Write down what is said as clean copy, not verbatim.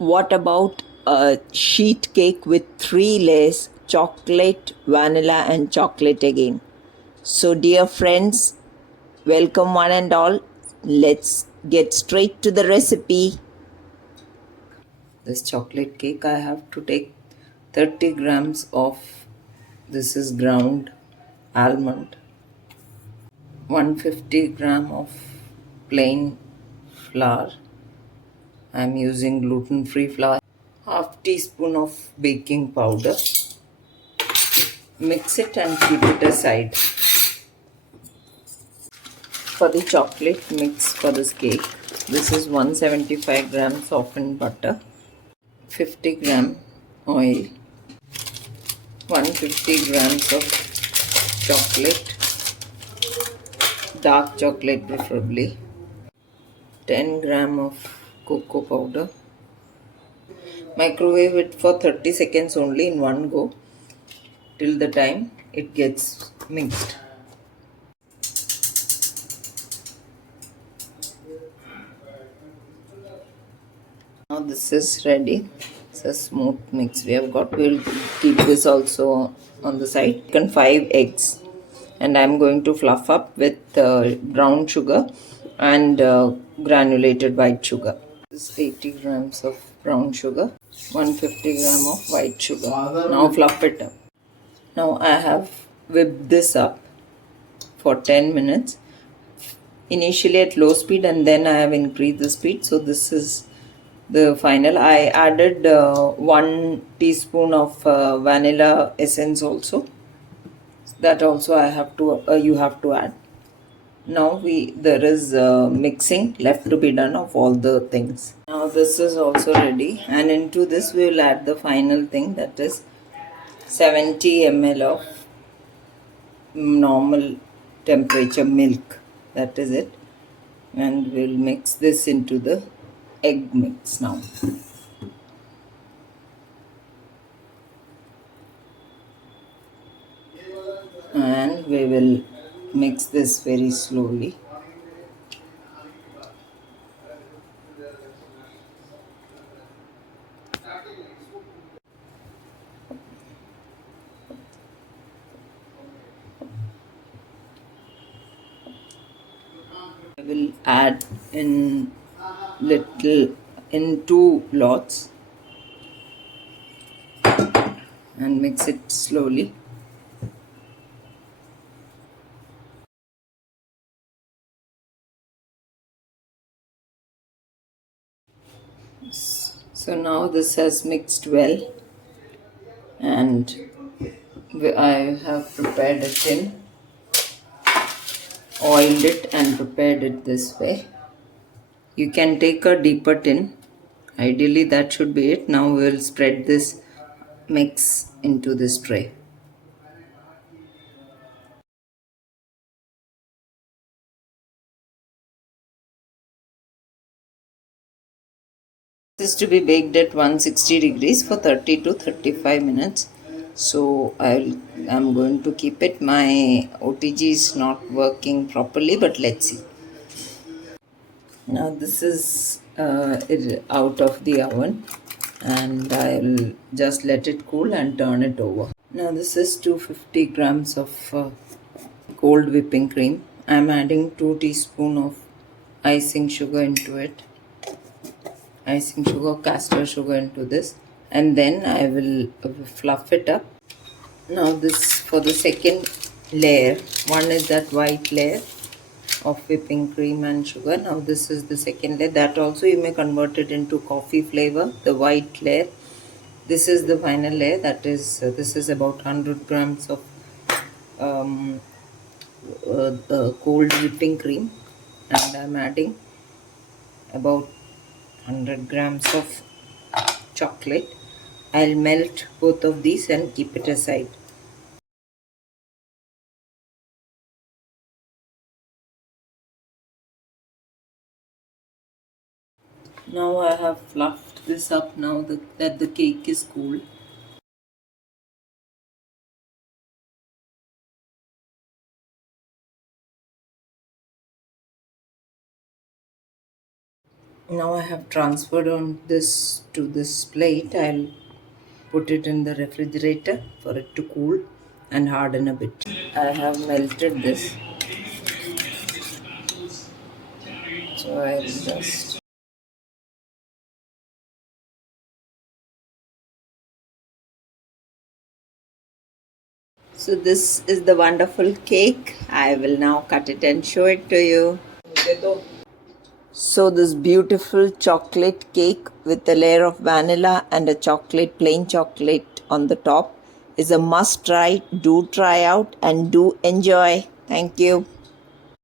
What about a sheet cake with 3 layers, chocolate, vanilla, and chocolate again? So, dear friends, welcome one and all. Let's get straight to the recipe. This chocolate cake, I have to take 30 grams of this is ground almond, 150 gram of plain flour. I'm using gluten free flour, half teaspoon of baking powder. Mix it and keep it aside. For the chocolate mix for this cake, this is 175 grams softened butter, 50 gram oil, 150 grams of chocolate, dark chocolate preferably, 10 gram of cocoa powder. Microwave it for 30 seconds only in one go till the time it gets mixed. Now this is ready. It's a smooth mix we have got. We'll keep this also on the side. Taken 5 eggs, and I'm going to fluff up with brown sugar and granulated white sugar. This is 80 grams of brown sugar, 150 gram of white sugar. Now fluff it up. Now I have whipped this up for 10 minutes. Initially at low speed, and then I have increased the speed. So this is the final. I added 1 teaspoon of vanilla essence also. That also I have to you have to add. Now there is mixing left to be done of all the things. Now this is also ready, and into this we will add the final thing, that is 70 ml of normal temperature milk. That is it, and we'll mix this into the egg mix now. And we will mix this very slowly. I will add in little in 2 lots and mix it slowly. So now this has mixed well, and I have prepared a tin, oiled it and prepared it this way. You can take a deeper tin. Ideally that should be it. Now we will spread this mix into this tray. This is to be baked at 160 degrees for 30 to 35 minutes. So I'm going to keep it. My OTG is not working properly, but let's see. Now this is out of the oven, and I'll just let it cool and turn it over. Now this is 250 grams of cold whipping cream. I'm adding 2 teaspoons of icing sugar into it. Icing sugar, castor sugar into this, and then I will fluff it up. Now this for the second layer. One is that white layer of whipping cream and sugar. Now this is the second layer. That also you may convert it into coffee flavor, the white layer. This is the final layer. That is this is about 100 grams of um, cold whipping cream, and I'm adding about 100 grams of chocolate. I'll melt both of these and keep it aside. Now I have fluffed this up now that the cake is cool. Now I have transferred on this to this plate. I'll put it in the refrigerator for it to cool and harden a bit. I have melted this, so I'll just. So this is the wonderful cake. I will now cut it and show it to you. So this beautiful chocolate cake with a layer of vanilla and a plain chocolate on the top is a must try. Do try out and do enjoy. Thank you.